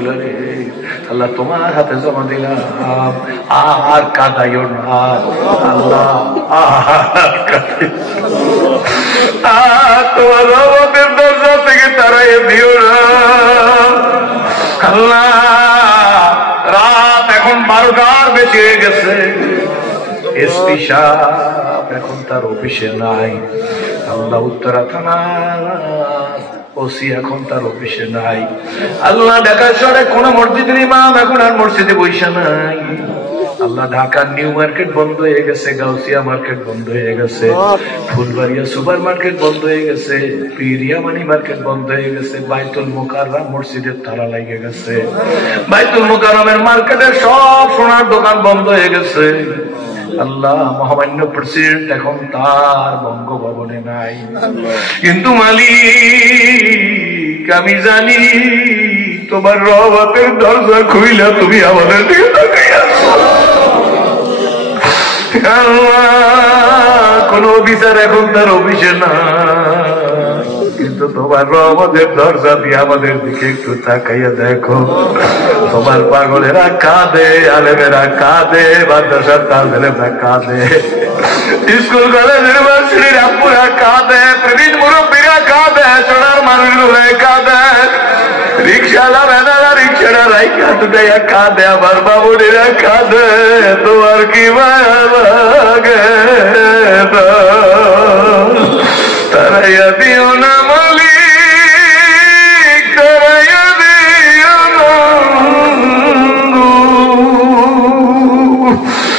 গুলা রে আল্লাহ তোমার হাতে জমা দিলাম, আর কাঁদাইও না আল্লাহ, আর তোমার রহমতের দরজা থেকে তারাই দিও না আল্লাহ। রাত এখন 12টার বেশি হয়ে গেছে, এসপি সাহেব এখন তার অফিসে নাই আল্লাহ, উত্তরা থানা ওসি এখন তার অফিসে নাই আল্লাহ, ঢাকা শহরে কোন মসজিদের ইমাম এখন আর মসজিদে বৈশা নাই আল্লাহ, ঢাকার নিউ মার্কেট বন্ধ হয়ে গেছে, গাউসিয়া মার্কেট বন্ধ হয়ে গেছে, ফুলবাড়িয়া সুপার মার্কেট বন্ধ হয়ে গেছে, পিরিয়া মানি মার্কেট বন্ধ হয়ে গেছে, বাইতুল মোকাররম মসজিদের তালা লেগে গেছে, বাইতুল মোকাররমের মার্কেটের সব সোনার দোকান বন্ধ হয়ে গেছে আল্লাহ। মহামান্য প্রেসিডেন্ট এখন তার বঙ্গভবনে নাই, কিন্তু মালিক আমি জানি তোমার রহমতের দরজা খুইলা তুমি আমাদের দিকে তাকিয়ে আছো কোন অফিসার এখন তার অফিসে না, কিন্তু তোমার রহমতের দরজা দিয়ে আমাদের দিকে একটু তাকাইয়া দেখো। তোমার পাগলেরা কাঁদে, আলেমেরা কাঁদে, মাদ্রাসার তালেবেরা কাঁদে, স্কুল কলেজ ইউনিভার্সিটির আপুরা কাঁদে, প্রবীণ মুরব্বীরা কাঁদে, সোনার মানুষগুলো কাঁদে, রিক্সাওয়ালা ভ্যানারা রিক্সাটা রাইখা দুটাইয়া কাঁদে, আমার বাবুরা কাঁদে, তোমার কি মায়া লাগে তারাইয়া দিও না মালিক, তারাইয়া দিও না,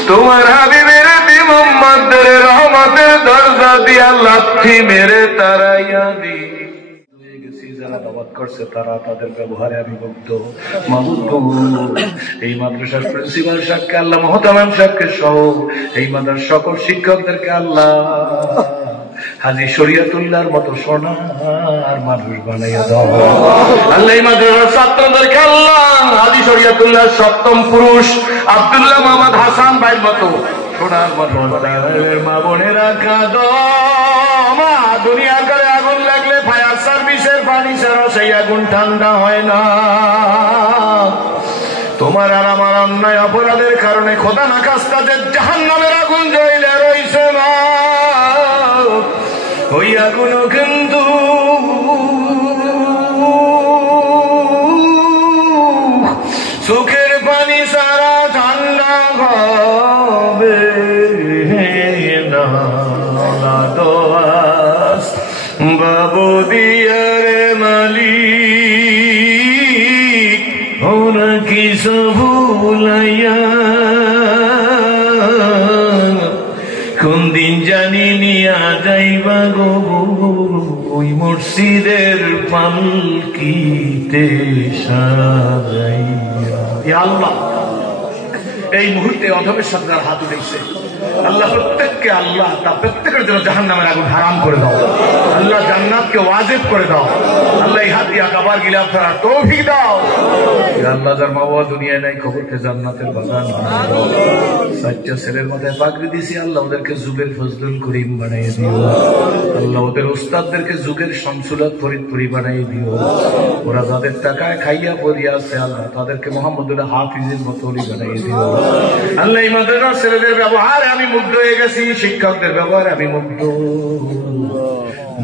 তোমার হাবিবের মোহাম্মদের রহমতের দরজা দিয়া লাথি মেরে তারাইয়া দি যারা দাওয়াত করছে তারা তাদের ব্যবহারে আমি মুগ্ধ। মাহবুব এই মাদ্রাসার প্রিন্সিপাল সাহেবকে আল্লাহ, মহতারাম সাহেবকে সহ এই মাদ্রাসার সকল শিক্ষকদেরকে আল্লাহ হাজী শরিয়তুল্লাহর মতো সোনার মানুষ বানাইয়া দাও আল্লাহ। এই মাদ্রাসার ছাত্রদেরকে আল্লাহ হাজী শরিয়তুল্লাহ সপ্তম পুরুষ আব্দুল্লাহ মোহাম্মদ হাসান ভাইয়ের মতো সোনার মানুষ বানাইয়া দাও। মা বোনেরা কাঁদো, মা দুনিয়ার ঘরে আগুন লাগলে ফায়ার সার্ভিসের পানি ছাড়া সেই আগুন ঠান্ডা হয় না। তোমার আর আমার অন্যায় অপরাধের কারণে খোদা না খাস্তা যে জাহান্নামের আগুন জ্বলে রইছে না, ওই আগুনও কিন্তু সুখের পানি ছাড়া ঠান্ডা হবে না। দোয়াস বাবু দিয়ারে মালিক ওরা কিস ভুলাইয়া, কোন দিন জানি নিয়া যাইবা গো ওই মসজিদের পালকিতে সাজাইয়া। ইয়া আল্লাহ, এই মুহূর্তে অধমের সাথে হাত উঠেছে আল্লাহ, প্রত্যেককে আল্লাহ তা প্রত্যেকের জন্য জাহান্নামের আগুন হারাম করে দাও আল্লাহ, জান্নাতকে ওয়াজিব করে দাও আল্লাহ, এই হাত দিয়া কাবার গিলাফ করার তৌফিক দাও আল্লাহ। যার মা বাবা দুনিয়ায় নাই খবরকে জান্নাতের বাগান বানিয়ে দাও। সাচ্চা ছেলের মাথায় পাগড়ি দিছি আল্লাহ, ওদেরকে যুগের ফজলুল করিম বানিয়ে দিও আল্লাহ, ওদের উস্তাদদেরকে যুগের শামসুলাত ফরিদপুরি বানিয়ে দিও। ওরা যাদের টাকায় খাইয়া পড়িয়া আছে আল্লাহ, তাদেরকে মোহাম্মদুল্লাহ হাফিজের মতো বানিয়ে দিও আল্লাহ। এই মাদ্রাসার ছেলেদের ব্যবহারে আমি মুগ্ধ হয়ে গেছি, শিক্ষকদের ব্যবহারে আমি মুগ্ধ,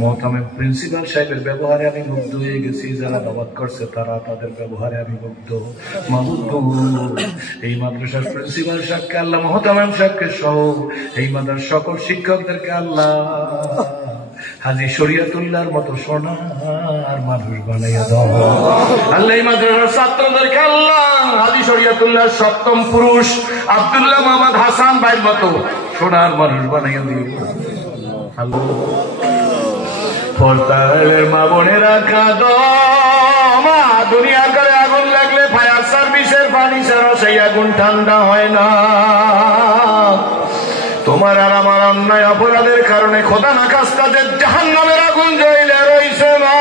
মহতামের প্রিন্সিপাল সাহেবের ব্যবহারে আমি মুগ্ধ হয়ে গেছি, যারা দাওয়াত করছে তারা তাদের ব্যবহারে আমি মুগ্ধ। মাহবুব এই মাদ্রাসার প্রিন্সিপাল সাহেবকে আল্লাহ, মহতামেম সাহেবকে সহ এই মাদ্রাসার সকল শিক্ষকদেরকে আল্লাহ হাজী শরিয়তুল্লাহর মতো সোনার মানুষ বানাইয়া দাও আল্লাহ। এই মাদ্রাসার ছাত্রদেরকে আল্লাহ হাজী শরিয়তুল্লাহর সপ্তম পুরুষ আব্দুল্লাহ মোহাম্মদ হাসান ভাইয়ের মতো সোনার মানুষ বানাইয়া দিও আল্লাহ। ফলতারের মা বোনেরা কাঁদো, মা দুনিয়ার ঘরে আগুন লাগলে ফায়ার সার্ভিসের পানি ছাড়া সেই আগুন ঠান্ডা হয় না। তোমার আর আমার অন্যায় অপরাধের কারণে খোদা না খাস্তা যে জাহান্নামের আগুন জ্বলে রইছে না,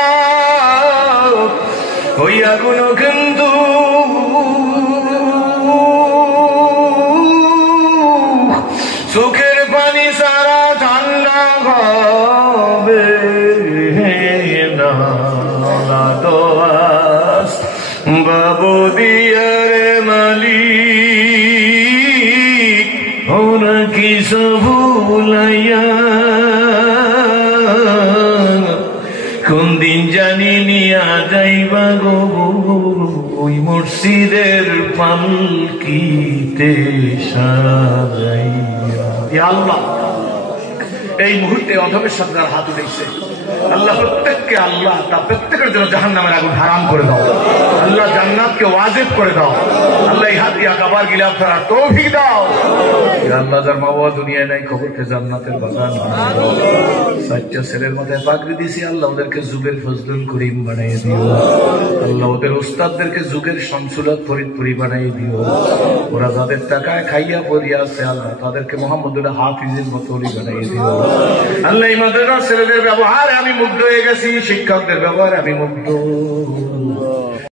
ওই আগুনও কিন্তু সুখের পানি ছাড়া ঠান্ডা হবে না। দোয়াস বাবু দিয়ারে মালিক ওরা কি ভুলাইয়া কোন দিন জানি নিয়া যাইবা গো ওই মসজিদের পালকিতে সাজাইয়া। ইয়া আল্লাহ, এই মুহূর্তে অধমের সাথে হাত উঠেছে আল্লাহ, প্রত্যেককে আল্লাহ তা প্রত্যেকের জন্য জাহান্নামের আগুন হারাম করে দাও আল্লাহ, জান্নাতকে ওয়াজিব করে দাও আল্লাহ, এই হাত দিয়া কাবার গিলাফ করার তৌফিক দাও আল্লাহ। যার মা বাবা দুনিয়ায় নাই খবরকে জান্নাতের বাগান বানিয়ে দাও। সাচ্চা ছেলের মাথায় পাগড়ি দিছি আল্লাহ, ওদেরকে যুগের ফজলুল করিম বানিয়ে দিও আল্লাহ, ওদের উস্তাদদেরকে যুগের শামসুলাত ফরিদপুরি বানিয়ে দিও। ওরা যাদের টাকায় খাইয়া পড়িয়া আছে আল্লাহ, তাদেরকে মোহাম্মদুল্লাহ হাফিজের মতো বানিয়ে দিও আল্লাহ। এই মাদ্রাসার ছেলেদের ব্যবহারে আমি মুগ্ধ হয়ে গেছি, শিক্ষকদের ব্যবহারে আমি মুগ্ধ।